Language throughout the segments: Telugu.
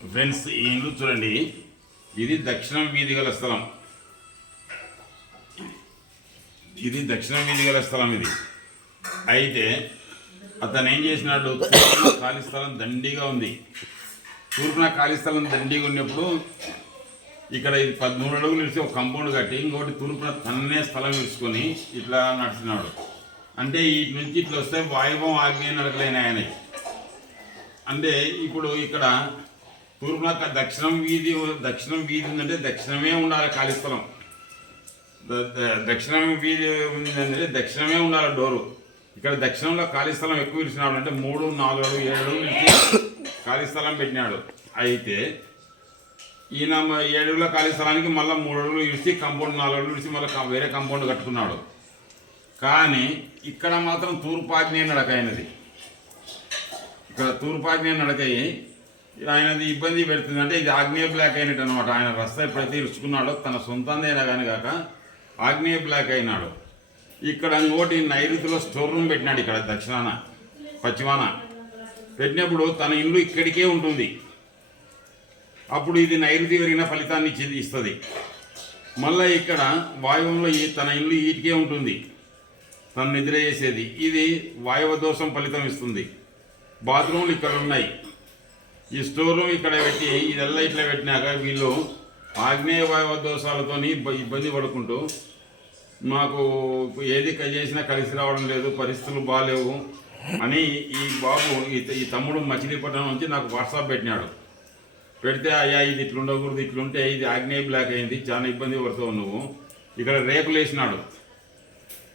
ఫ్రెండ్స్ ఈ ఇల్లు చూడండి, ఇది దక్షిణం వీధి గల స్థలం. ఇది దక్షిణం వీధి గల స్థలం. ఇది అయితే అతను ఏం చేసినాడు, తూర్పున ఖాళీ స్థలం దండిగా ఉంది. తూర్పున ఖాళీ స్థలం దండిగా ఉన్నప్పుడు ఇక్కడ ఇది 13 అడుగులు ఇడిచి ఒక కంపౌండ్ కట్టి ఇంకోటి తూర్పున తన్నే స్థలం ఇడుచుకొని ఇట్లా నడిచినాడు. అంటే వీటి నుంచి ఇట్లా వస్తే వాయువం ఆగ్నేయ నడకలేని ఆయన. అంటే ఇప్పుడు ఇక్కడ తూర్పున దక్షిణం వీధి ఉందంటే దక్షిణమే ఉండాలి ఖాళీ స్థలం. దక్షిణం వీధి ఉందంటే దక్షిణమే ఉండాలి డోరు. ఇక్కడ దక్షిణంలో ఖాళీ స్థలం ఎక్కువ ఇచ్చినాడు. అంటే 3, 4 అడుగులు 7 అడుగులు ఇచ్చి ఖాళీ స్థలం పెట్టినాడు. అయితే ఈయన 7 అడుగుల ఖాళీ స్థలానికి మళ్ళీ 3 అడుగులు ఇడిచి కంపౌండ్ 4 అడుగులు ఇడిచి మళ్ళీ వేరే కంపౌండ్ కట్టుకున్నాడు. కానీ ఇక్కడ మాత్రం తూర్పాగ్నేయ నడక అయినది. ఇక్కడ తూర్పాగ్నేయ నడక ఆయనది ఇబ్బంది పెడుతుంది. అంటే ఇది ఆగ్నేయ బ్లాక్ అయినట్టు అనమాట. ఆయన రస్తా ఎప్పుడైతే ఇరుచుకున్నాడో తన సొంతందైనా కానీ కాక ఆగ్నేయ బ్లాక్ అయినాడు. ఇక్కడ ఇంకోటి నైరుతిలో స్టోర్ రూమ్ పెట్టినాడు. ఇక్కడ దక్షిణాన పశ్చిమాన పెట్టినప్పుడు తన ఇల్లు ఇక్కడికే ఉంటుంది. అప్పుడు ఇది నైరుతి పెరిగిన ఫలితాన్ని ఇస్తుంది. మళ్ళీ ఇక్కడ వాయువులో తన ఇల్లు ఈటికే ఉంటుంది, తను నిద్ర చేసేది. ఇది వాయువ దోషం ఫలితం ఇస్తుంది. బాత్రూమ్లు ఇక్కడ ఉన్నాయి. ఈ స్టోర్ రూమ్ ఇక్కడ పెట్టి ఇదల్లా ఇట్లా పెట్టినాక వీళ్ళు ఆగ్నేయ వాయువ దోషాలతో ఇబ్బంది పడుకుంటూ మాకు ఏది చేసినా కలిసి రావడం లేదు, పరిస్థితులు బాగాలేవు అని ఈ బాబు ఈ తమ్ముడు మచిలీపట్నం నుంచి నాకు వాట్సాప్ పెట్టినాడు. పెడితే అయ్యా ఇది ఇట్లుండకూడదు, ఇట్లుంటే ఇది ఆగ్నేయ బ్లాక్ అయింది, చాలా ఇబ్బంది పడుతావు నువ్వు. ఇక్కడ రేకులు వేసినాడు,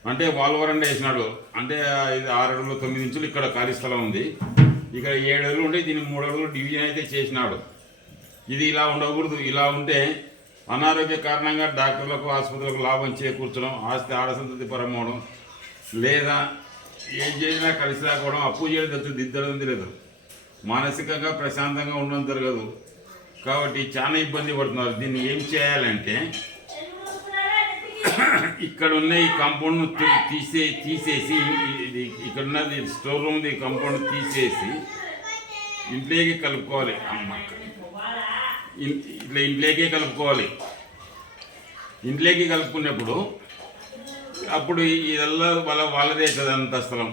అంటే వాల్ వరండా వేసినాడు. అంటే ఇది 6 అడుగులు 9 ఇంచులు ఇక్కడ ఖాళీ స్థలం ఉంది. ఇక్కడ 7 అడుగులు ఉంటే దీన్ని 3 అడుగులు డివిజన్ అయితే చేసినాడు. ఇది ఇలా ఉండకూడదు. ఇలా ఉంటే అనారోగ్య కారణంగా డాక్టర్లకు ఆసుపత్రులకు లాభం చేకూర్చడం, ఆస్తి ఆడసంతతి పరమవడం, లేదా ఏం చేసినా కలిసి రాకపోవడం, అప్పు చేయడం తప్పితే దిద్దడం లేదు, మానసికంగా ప్రశాంతంగా ఉండడం జరగదు. కాబట్టి చాలా ఇబ్బంది పడుతున్నారు. దీన్ని ఏం చేయాలంటే ఇక్కడ ఉన్న ఈ కాంపౌండ్ను తీసేసి ఇక్కడ ఉన్నది స్టోర్ రూమ్ది కాంపౌండ్ తీసేసి ఇంట్లోకి కలుపుకోవాలి. ఇట్లా ఇంట్లోకే కలుపుకోవాలి. ఇంట్లోకి కలుపుకున్నప్పుడు అప్పుడు ఇదల్లా వాళ్ళదే అవుతుంది. అంత స్థలం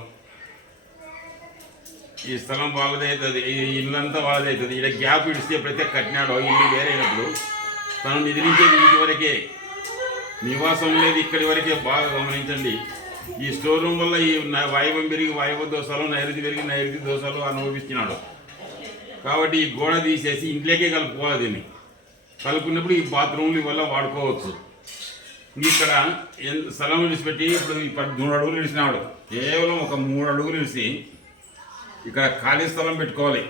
ఈ స్థలం వాళ్ళదే అవుతుంది. ఈ ఇల్లంతా వాళ్ళదే అవుతుంది. ఇక్కడ గ్యాప్ ఇడిస్తే ఎప్పుడైతే కట్టినాడో ఇల్లు వేరైనప్పుడు తను నిద్రించేది ఇంటి వరకే, నివాసం లేదు ఇక్కడి వరకే. బాగా గమనించండి. ఈ స్టోర్ రూమ్ వల్ల ఈ వాయువం పెరిగి వాయువ దోషాలు, నైరుతి పెరిగి నైరుతి దోషాలు అనుభవిస్తున్నాడు. కాబట్టి ఈ గోడ తీసేసి ఇంట్లోకే కలుపుకోవాలి. దీన్ని కలుపుకున్నప్పుడు ఈ బాత్రూమ్లు వల్ల వాడుకోవచ్చు. ఇక్కడ స్థలం విడిచిపెట్టి ఇప్పుడు 13 అడుగులు ఇడిచినాడు. కేవలం ఒక 3 అడుగులు ఇడిచి ఇక్కడ ఖాళీ స్థలం పెట్టుకోవాలి.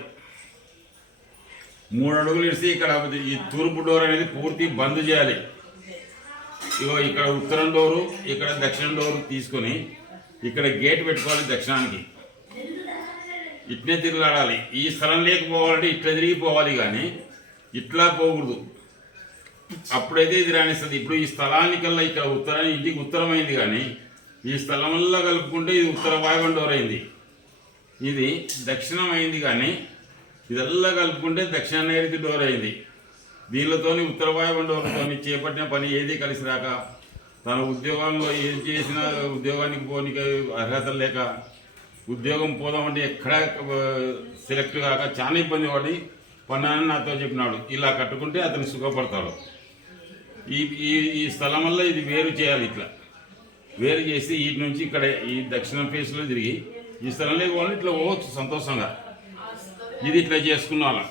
3 అడుగులు ఇడిచి ఇక్కడ ఈ తూర్పు డోర్ అనేది పూర్తి బంద్ చేయాలి. ఇగో ఇక్కడ ఉత్తరం డోరు, ఇక్కడ దక్షిణం డోరు తీసుకొని ఇక్కడ గేట్ పెట్టుకోవాలి. దక్షిణానికి ఇట్నే తిరగాడాలి. ఈ స్థలం లేకపోవాలంటే ఇట్లా తిరిగిపోవాలి, కానీ ఇట్లా పోకూడదు. అప్పుడైతే ఇది రాణిస్తుంది. ఇప్పుడు ఈ స్థలానికల్లా ఇక్కడ ఉత్తరాన్ని ఇంటికి ఉత్తరమైంది, కానీ ఈ స్థలం వల్ల కలుపుకుంటే ఇది ఉత్తర వాయువం డోర్ అయింది. ఇది దక్షిణం అయింది, కానీ ఇదల్లా కలుపుకుంటే దక్షిణ నైరుతి డోర్ అయింది. దీనితోని ఉత్తర వాయువం డోర్తో చేపట్టిన పని ఏది కలిసి రాక తన ఉద్యోగంలో ఏం చేసినా ఉద్యోగానికి పోనీకి అర్హత లేక ఉద్యోగం పోదామంటే ఎక్కడ సెలెక్ట్ కాక చాలా ఇబ్బంది పడి పన్నానని నాతో చెప్పినాడు. ఇలా కట్టుకుంటే అతను సుఖపడతాడు. ఈ స్థలం వల్ల ఇది వేరు చేయాలి. ఇట్లా వేరు చేసి వీటి నుంచి ఇక్కడ ఈ దక్షిణ ఫేస్లో తిరిగి ఈ స్థలం లేకపోవాలి. ఇట్లా పోవచ్చు సంతోషంగా. ఇది ఇట్లా చేసుకున్నాను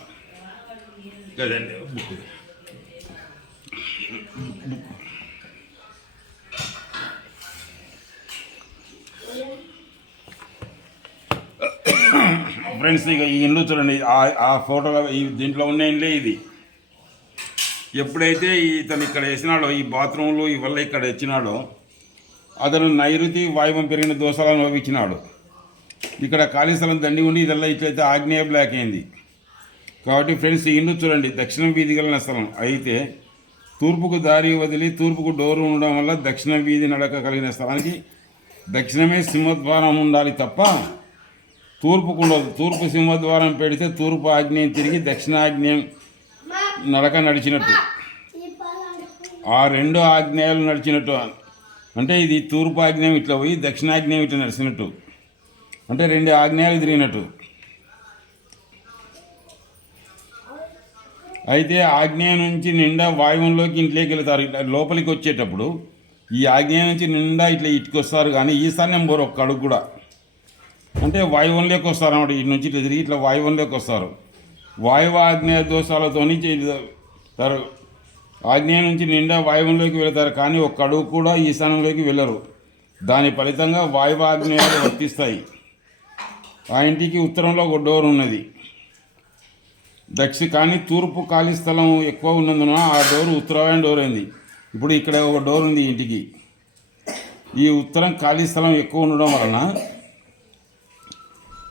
కదండి. బుక్ ఫ్రెండ్స్, ఇక ఈ ఇల్లు చూడండి. ఆ ఫోటోలో దీంట్లో ఉన్న ఇల్లే ఇది. ఎప్పుడైతే ఇతను ఇక్కడ వేసినాడో ఈ బాత్రూంలో వల్ల ఇక్కడ వచ్చినాడో అతను నైరుతి వాయువం పెరిగిన దోషాలను అనుభవించినాడు. ఇక్కడ ఖాళీ స్థలం దండి ఉండి ఇదల్లా ఇట్లయితే ఆగ్నేయ బ్లాక్ అయింది. కాబట్టి ఫ్రెండ్స్, ఈ ఇల్లు చూడండి, దక్షిణం వీధి కలిగిన స్థలం. అయితే తూర్పుకు దారి వదిలి తూర్పుకు డోరు ఉండడం వల్ల దక్షిణ వీధి నడక కలిగిన స్థలానికి దక్షిణమే సింహద్వారం ఉండాలి తప్ప తూర్పుకు ఉండదు. తూర్పు సింహద్వారం పెడితే తూర్పు ఆగ్నేయం తిరిగి దక్షిణాగ్నేయం నడక నడిచినట్టు, ఆ 2 ఆగ్నేయాలు నడిచినట్టు. అంటే ఇది తూర్పు ఆగ్నేయం ఇట్లా పోయి దక్షిణాగ్నేయం ఇట్లా నడిచినట్టు, అంటే 2 ఆగ్నేయాలు తిరిగినట్టు. అయితే ఆగ్నేయం నుంచి నిండా వాయువులోకి ఇంట్లోకి వెళ్తారు. ఇట్లా లోపలికి వచ్చేటప్పుడు ఈ ఆగ్నేయం నుంచి నిండా ఇట్లా ఇటుకొస్తారు, కానీ ఈశాన్యం పోరు ఒక్క అడుగు కూడా. అంటే వాయువులోకి వస్తారు అన్నమాట. ఇటు నుంచి ఇట్లా తిరిగి ఇట్లా వాయువులోకి వస్తారు. వాయువు ఆగ్నేయ దోషాలతో ఆగ్నేయం నుంచి నిండా వాయువులోకి వెళతారు, కానీ ఒక్క అడుగు కూడా ఈశాన్యంలోకి వెళ్ళరు. దాని ఫలితంగా వాయువు ఆగ్నేయాలు వర్తిస్తాయి. ఆ ఇంటికి ఉత్తరంలో ఒక డోర్ ఉన్నది. కానీ తూర్పు ఖాళీ స్థలం ఎక్కువ ఉన్నందున ఆ డోరు ఉత్తరవాయువు డోర్ అయింది. ఇప్పుడు ఇక్కడ ఒక డోర్ ఉంది ఇంటికి. ఈ ఉత్తరం ఖాళీ స్థలం ఎక్కువ ఉండడం వలన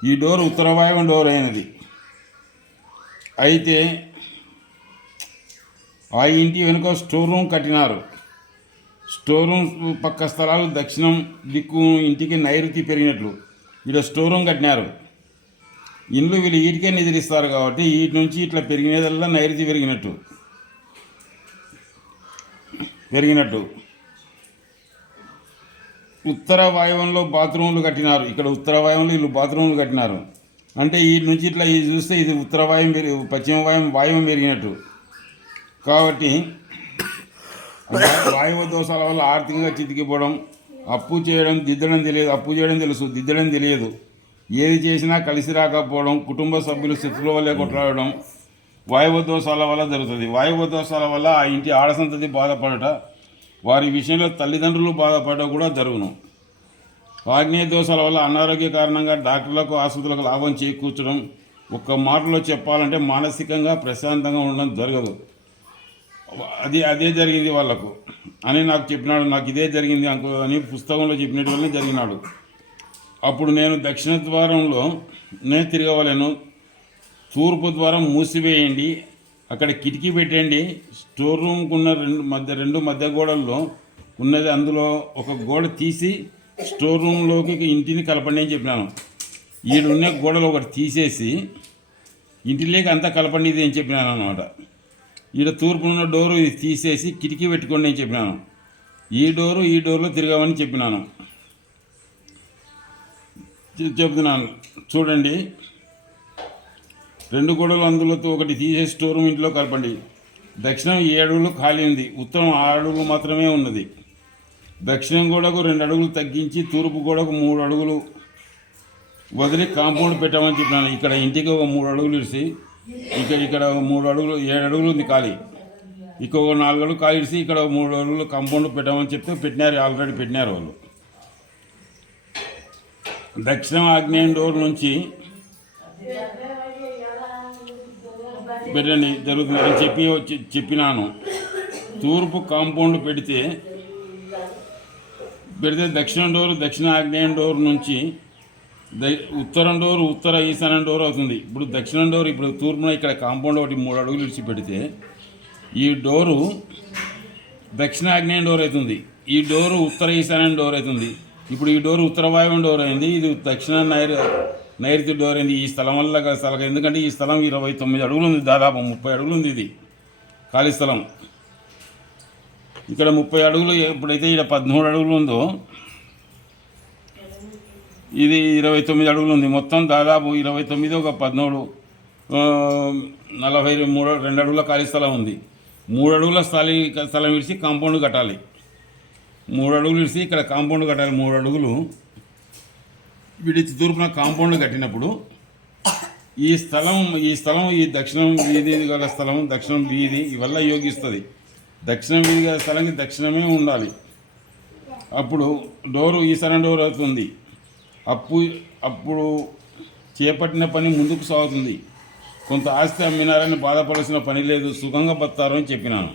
ఈ డోర్ ఉత్తరవాయువు డోర్ అయినది. అయితే ఆ ఇంటి వెనుక స్టోర్ రూమ్ కట్టినారు. స్టోర్ రూమ్ పక్క స్థలాలు దక్షిణం దిక్కు ఇంటికి నైరుతి పెరిగినట్లు ఇక్కడ స్టోర్ రూమ్ కట్టినారు. ఇండ్లు వీళ్ళు ఈటికే నిద్రిస్తారు కాబట్టి వీటి నుంచి ఇట్లా పెరిగినదల్లా నైరుతి పెరిగినట్టు. ఉత్తర వాయువంలో బాత్రూములు కట్టినారు. ఇక్కడ ఉత్తర వాయువంలో వీళ్ళు బాత్రూములు కట్టినారు. అంటే వీటి నుంచి ఇట్లా ఇది చూస్తే ఇది ఉత్తర వాయువు పశ్చిమ వాయువం పెరిగినట్టు. కాబట్టి వాయువు దోషాల వల్ల ఆర్థికంగా చితికిపోవడం, అప్పు చేయడం తెలుసు, దిద్దడం తెలియదు, ఏది చేసినా కలిసి రాకపోవడం, కుటుంబ సభ్యులు శత్రువుల వల్లే కొట్లాడడం వాయువు దోషాల వల్ల జరుగుతుంది. వాయువు దోషాల వల్ల ఆ ఇంటి ఆడసంతతి బాధపడట, వారి విషయంలో తల్లిదండ్రులు బాధపడటం కూడా జరుగును. ఆగ్నేయ దోషాల వల్ల అనారోగ్య కారణంగా డాక్టర్లకు ఆసుపత్రులకు లాభం చేకూర్చడం, ఒక్క మాటలో చెప్పాలంటే మానసికంగా ప్రశాంతంగా ఉండడం జరగదు. అదే జరిగింది వాళ్ళకు అని నాకు చెప్పినాడు. నాకు ఇదే జరిగింది అని పుస్తకంలో చెప్పినట్టుగానే జరిగినాడు. అప్పుడు నేను దక్షిణ ద్వారంలో తిరగవలను, తూర్పు ద్వారం మూసివేయండి, అక్కడ కిటికీ పెట్టండి, స్టోర్ రూమ్కి ఉన్న రెండు మధ్య గోడల్లో ఉన్నది, అందులో ఒక గోడ తీసి స్టోర్ రూమ్లోకి ఇంటిని కలపండి అని చెప్పినాను. ఈడున్న గోడలు ఒకటి తీసేసి ఇంటిలోకి అంతా కలపండి ఇది అని చెప్పినాను అనమాట. ఈడ తూర్పునున్న డోరు ఇది తీసేసి కిటికీ పెట్టుకోండి అని చెప్పినాను. ఈ డోర్లో తిరగమని చెప్పినాను. చెప్తున్నాను చూడండి. 2 గోడలు అందులో ఒకటి తీసేసి స్టోర్ రూమ్ ఇంట్లో కలపండి. దక్షిణం 7 అడుగులు ఖాళీ ఉంది, ఉత్తరం 6 అడుగులు మాత్రమే ఉన్నది. దక్షిణం గోడకు 2 అడుగులు తగ్గించి తూర్పు గోడకు 3 అడుగులు వదిలి కాంపౌండ్ పెట్టమని చెప్పినాను. ఇక్కడ ఇంటికి ఒక 3 అడుగులు ఇడిసి ఇక్కడ 3 అడుగులు 7 అడుగులు ఉంది ఖాళీ, ఇక్కడ 4 అడుగులు ఖాళీ ఇడిసి ఇక్కడ 3 అడుగులు కాంపౌండ్ పెట్టమని చెప్తే ఆల్రెడీ పెట్టినారు వాళ్ళు. దక్షిణ ఆగ్నేయం డోర్ నుంచి పెట్టండి జరుగుతుందని చెప్పినాను. తూర్పు కాంపౌండ్ పెడితే దక్షిణ ఆగ్నేయం డోర్ నుంచి ఉత్తరం డోరు ఉత్తర ఈశాన్యం డోర్ అవుతుంది. ఇప్పుడు దక్షిణం డోర్ ఇప్పుడు తూర్పున ఇక్కడ కాంపౌండ్ ఒకటి 3 అడుగులు ఇడిచి పెడితే ఈ డోరు దక్షిణ ఆగ్నేయం డోర్ అవుతుంది, ఈ డోరు ఉత్తర ఈశాన్యం డోర్ అవుతుంది. ఇప్పుడు ఈ డోర్ ఉత్తర వాయువ్యం డోర్ అయింది, ఇది దక్షిణ నైరుతి డోర్ అయింది. ఈ స్థలం వల్ల ఎందుకంటే ఈ స్థలం 29 అడుగులు ఉంది, దాదాపు 30 అడుగులు ఉంది. ఇది ఖాళీ స్థలం. ఇక్కడ 30 అడుగులు, ఎప్పుడైతే ఇక్కడ 13 అడుగులు ఉందో ఇది 29 అడుగులు ఉంది. మొత్తం దాదాపు 29 ఒక 13 43 2 అడుగుల ఖాళీ స్థలం ఉంది. 3 అడుగుల స్థలం విడిచి కాంపౌండ్ కట్టాలి. 3 అడుగులు విడిచి ఇక్కడ కాంపౌండ్ కట్టాలి. 3 అడుగులు విడిచి తూర్పున కాంపౌండ్ కట్టినప్పుడు ఈ స్థలం ఈ దక్షిణం వీధి గల స్థలం, దక్షిణం వీధి ఇవల్ల యోగిస్తుంది. దక్షిణం వీధి గల స్థలానికి దక్షిణమే ఉండాలి. అప్పుడు డోరు ఈశాన్య డోర్ అవుతుంది. అప్పుడు చేపట్టిన పని ముందుకు సాగుతుంది. కొంత ఆస్తి అమ్మినారని బాధపడాల్సిన పని లేదు, సుఖంగా బతారు అని చెప్పినాను.